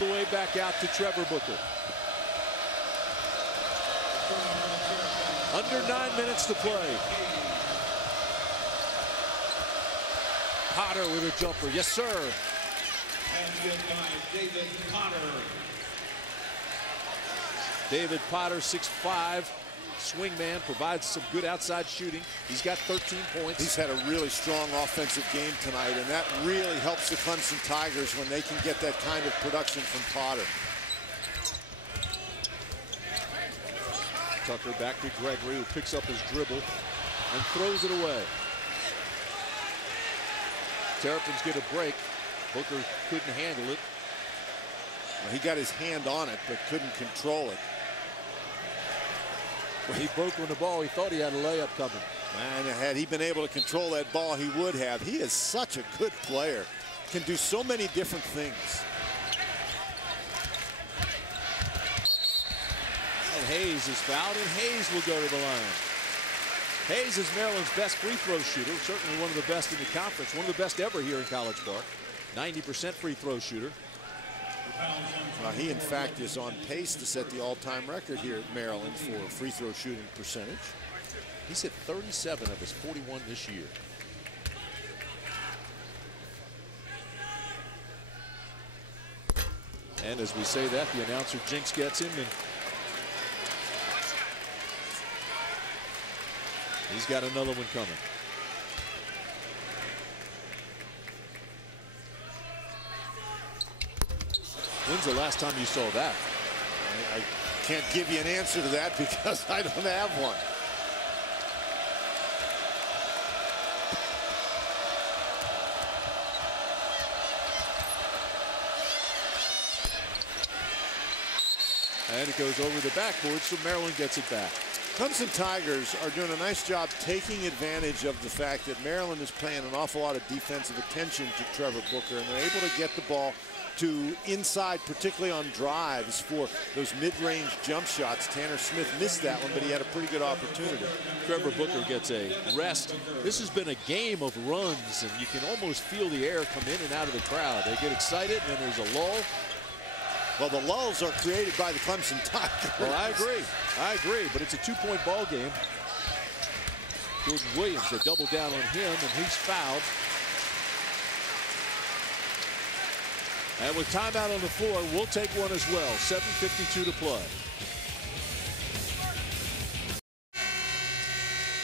The way back out to Trevor Booker. Under 9 minutes to play. Potter with a jumper. Yes, sir. And good by David Potter. David Potter, 6'5", swingman, provides some good outside shooting. He's got 13 points. He's had a really strong offensive game tonight, and that really helps the Clemson Tigers when they can get that kind of production from Potter. Tucker back to Gregory, who picks up his dribble and throws it away. Terrapins get a break. Booker couldn't handle it. Well, he got his hand on it, but couldn't control it. He broke on the ball. He thought he had a layup coming. Man, had he been able to control that ball, he would have. He is such a good player. Can do so many different things. And Hayes is fouled, and Hayes will go to the line. Hayes is Maryland's best free throw shooter, certainly one of the best in the conference, one of the best ever here in College Park. 90% free throw shooter. He, in fact, is on pace to set the all-time record here at Maryland for free throw shooting percentage. He's hit 37 of his 41 this year. And as we say that, the announcer Jinx gets him, and he's got another one coming. When's the last time you saw that? I can't give you an answer to that because I don't have one. And it goes over the backboard, so Maryland gets it back. Clemson Tigers are doing a nice job taking advantage of the fact that Maryland is paying an awful lot of defensive attention to Trevor Booker, and they're able to get the ball to inside, particularly on drives for those mid-range jump shots. Tanner Smith missed that one, but he had a pretty good opportunity. Trevor Booker gets a rest. This has been a game of runs, and you can almost feel the air come in and out of the crowd. They get excited, and then there's a lull. Well, the lulls are created by the Clemson Tigers. Well, I agree, but it's a two-point ball game. Jordan Williams, they double down on him, and he's fouled. And with timeout on the floor, we'll take one as well. 7:52 to play.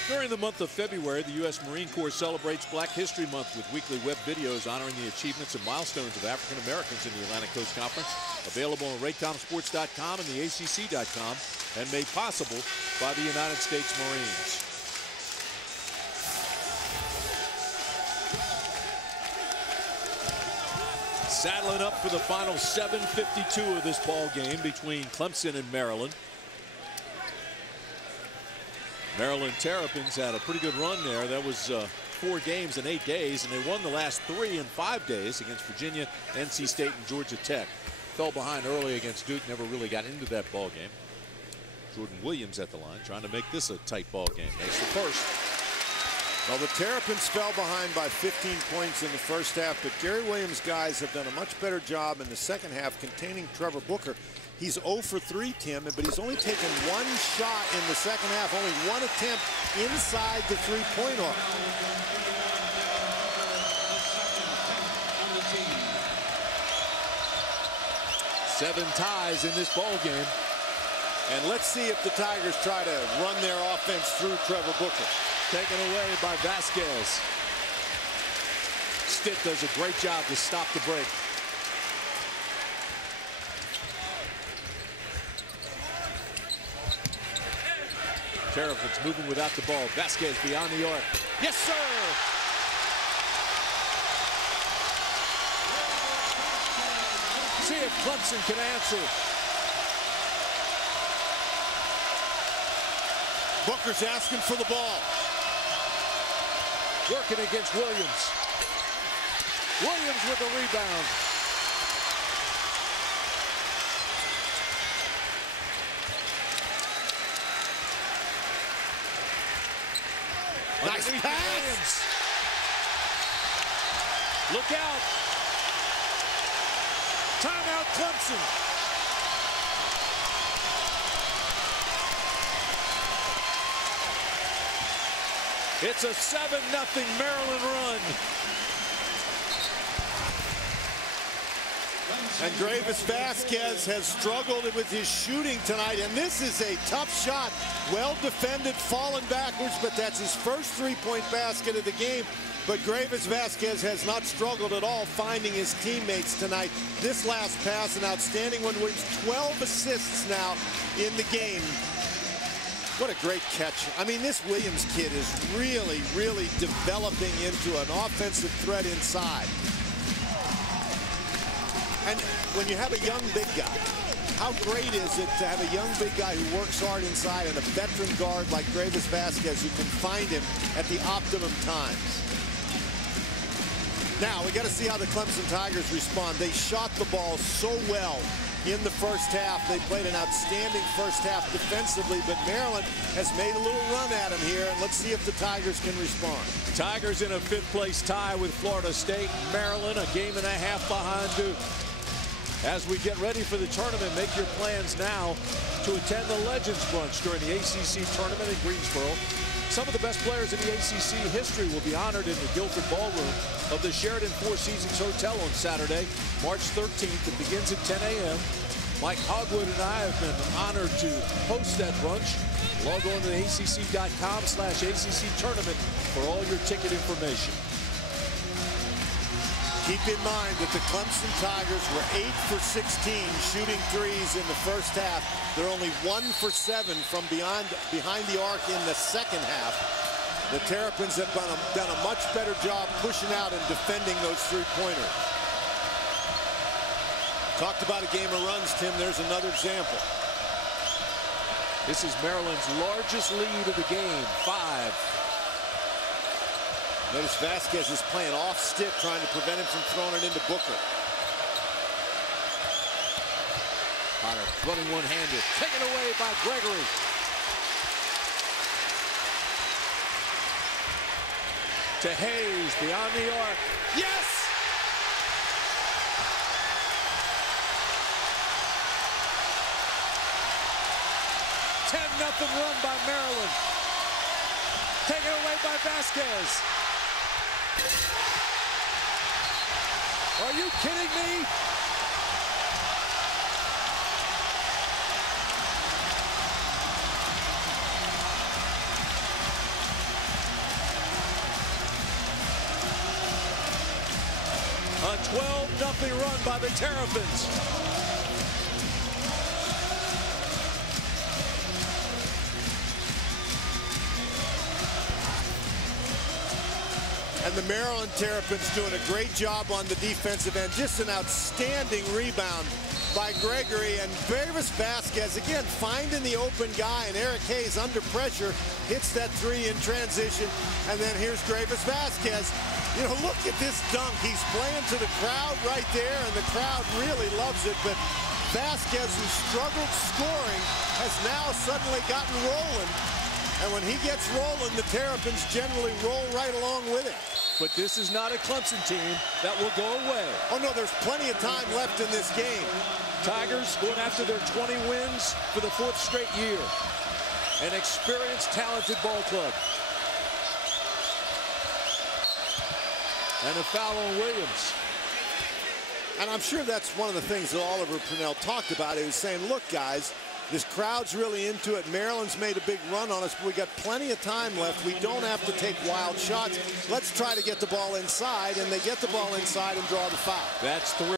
During the month of February, the U.S. Marine Corps celebrates Black History Month with weekly web videos honoring the achievements and milestones of African Americans in the Atlantic Coast Conference. Available on raycomsports.com and the ACC.com, and made possible by the United States Marines. Saddling up for the final 7:52 of this ball game between Clemson and Maryland. Maryland Terrapins had a pretty good run there. That was 4 games in 8 days, and they won the last 3 in 5 days against Virginia, NC State, and Georgia Tech. Fell behind early against Duke, never really got into that ball game. Jordan Williams at the line, trying to make this a tight ball game. Makes the first. Well, the Terrapins fell behind by 15 points in the first half, but Gary Williams' guys have done a much better job in the second half containing Trevor Booker. He's 0 for 3, Tim, but he's only taken 1 shot in the second half, only 1 attempt inside the three-point arc. Seven ties in this ball game. And let's see if the Tigers try to run their offense through Trevor Booker. Taken away by Vasquez. Stitt does a great job to stop the break. Terrapins moving without the ball. Vasquez beyond the arc. Yes, sir! See if Clemson can answer. Booker's asking for the ball. Working against Williams. Williams with the rebound. Nice pass. Look out. Timeout, Clemson. It's a 7-0 Maryland run. And Gravis Vasquez has struggled with his shooting tonight, and this is a tough shot. Well defended, fallen backwards, but that's his first three-point basket of the game. But Gravis Vasquez has not struggled at all finding his teammates tonight. This last pass, an outstanding one. Williams, 12 assists now in the game. What a great catch. I mean, this Williams kid is really, really developing into an offensive threat inside. And when you have a young big guy, how great is it to have a young big guy who works hard inside and a veteran guard like Gravis Vasquez who can find him at the optimum times. Now, we got to see how the Clemson Tigers respond. They shot the ball so well in the first half. They played an outstanding first half defensively, but Maryland has made a little run at him here, and let's see if the Tigers can respond. Tigers in a 5th place tie with Florida State. Maryland a game and a half behind Duke. As we get ready for the tournament, make your plans now to attend the Legends Brunch during the ACC tournament in Greensboro. Some of the best players in the ACC history will be honored in the Guilford Ballroom of the Sheraton Four Seasons Hotel on Saturday, March 13th. It begins at 10 a.m. Mike Hogwood and I have been honored to host that brunch. Log on to acc.com/ACC tournament for all your ticket information. Keep in mind that the Clemson Tigers were 8 for 16 shooting threes in the first half. They're only 1 for 7 from behind the arc in the second half. The Terrapins have done a much better job pushing out and defending those three-pointers. Talked about a game of runs, Tim. There's another example. This is Maryland's largest lead of the game, 5. Notice Vasquez is playing off stick, trying to prevent him from throwing it into Booker. Potter running one-handed, taken away by Gregory. To Hayes, beyond the arc. Yes! Nothing run by Maryland. Taken away by Vasquez. Are you kidding me? A 12-0 run by the Terrapins. And the Maryland Terrapins doing a great job on the defensive end. Just an outstanding rebound by Gregory. And Gravis Vasquez, again, finding the open guy. And Eric Hayes, under pressure, hits that three in transition. And then here's Gravis Vasquez. You know, look at this dunk. He's playing to the crowd right there, and the crowd really loves it. But Vasquez, who struggled scoring, has now suddenly gotten rolling. And when he gets rolling, the Terrapins generally roll right along with him. But this is not a Clemson team that will go away. Oh, no, there's plenty of time left in this game. Tigers going after their 20 wins for the 4th straight year. An experienced, talented ball club. And a foul on Williams. And I'm sure that's one of the things that Oliver Purnell talked about. He was saying, look, guys, this crowd's really into it. Maryland's made a big run on us, but we got plenty of time left. We don't have to take wild shots. Let's try to get the ball inside, and they get the ball inside and draw the foul. That's 3.